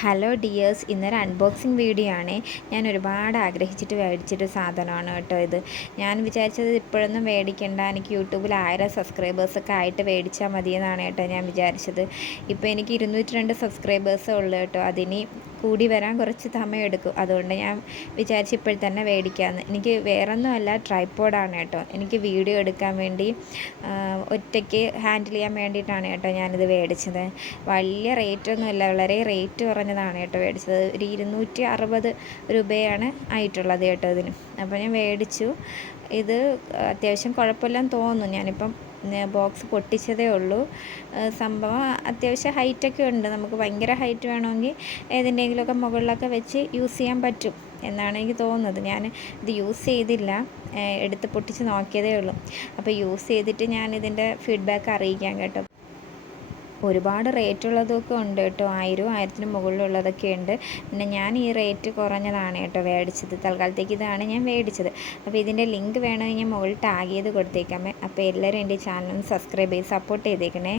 Hello dears, ഇന്നൊരു unboxing video ആണ്. ഞാൻ ഒരുപാട് ആഗ്രഹിച്ചിട്ട് മേടിച്ചിട്ട് സാധനമാണ് കേട്ടോ ഇത്. ഞാൻ വിചാരിച്ചത് ഇപ്പോഴൊന്നും മേടിക്കണ്ട, എനിക്ക് യൂട്യൂബിൽ 1000 സബ്സ്ക്രൈബേഴ്സൊക്കെ ആയിട്ട് മേടിച്ചാൽ മതിയെന്നാണ് കേട്ടോ ഞാൻ വിചാരിച്ചത്. ഇപ്പോൾ എനിക്ക് 202 സബ്സ്ക്രൈബേഴ്സേ ഉള്ളൂ കേട്ടോ. അതിന് കൂടി വരാൻ കുറച്ച് സമയം എടുക്കും. അതുകൊണ്ട് ഞാൻ വിചാരിച്ച് ഇപ്പോൾ തന്നെ മേടിക്കാമെന്ന്. എനിക്ക് വേറൊന്നുമല്ല, ട്രൈപ്പോഡാണ് കേട്ടോ. എനിക്ക് വീഡിയോ എടുക്കാൻ വേണ്ടി ഒറ്റയ്ക്ക് ഹാൻഡിൽ ചെയ്യാൻ വേണ്ടിയിട്ടാണ് കേട്ടോ ഞാനിത് മേടിച്ചത്. വലിയ റേറ്റൊന്നുമില്ല, വളരെ റേറ്റ് കുറഞ്ഞതാണ് കേട്ടോ മേടിച്ചത്. ഒരു 260 രൂപയാണ് ആയിട്ടുള്ളത് കേട്ടോ ഇതിന്. അപ്പോൾ ഞാൻ മേടിച്ചു. ഇത് അത്യാവശ്യം കുഴപ്പമില്ലെന്ന് തോന്നുന്നു. ഞാനിപ്പം ബോക്സ് പൊട്ടിച്ചതേ ഉള്ളൂ. സംഭവം അത്യാവശ്യം ഹൈറ്റൊക്കെ ഉണ്ട്. നമുക്ക് ഭയങ്കര ഹൈറ്റ് വേണമെങ്കിൽ ഏതിൻ്റെങ്കിലുമൊക്കെ മുകളിലൊക്കെ വെച്ച് യൂസ് ചെയ്യാൻ പറ്റും എന്നാണ് എനിക്ക് തോന്നുന്നത്. ഞാൻ ഇത് യൂസ് ചെയ്തില്ല, എടുത്ത് പൊട്ടിച്ച് നോക്കിയതേ ഉള്ളൂ. അപ്പോൾ യൂസ് ചെയ്തിട്ട് ഞാൻ ഇതിൻ്റെ ഫീഡ്ബാക്ക് അറിയിക്കാം കേട്ടോ. ഒരുപാട് റേറ്റുള്ളതൊക്കെ ഉണ്ട് കേട്ടോ. 1000 1000-ന് മുകളിലുള്ളതൊക്കെ ഉണ്ട്. പിന്നെ ഞാൻ ഈ റേറ്റ് കുറഞ്ഞതാണ് കേട്ടോ മേടിച്ചത്. തൽക്കാലത്തേക്ക് ഇതാണ് ഞാൻ മേടിച്ചത്. അപ്പോൾ ഇതിൻ്റെ ലിങ്ക് വേണമെങ്കിൽ മുകളിൽ ടാഗ് ചെയ്ത് കൊടുത്തേക്കാമേ. അപ്പോൾ എല്ലാവരും എൻ്റെ ചാനൽ സബ്സ്ക്രൈബ് ചെയ്ത് സപ്പോർട്ട് ചെയ്തേക്കണേ.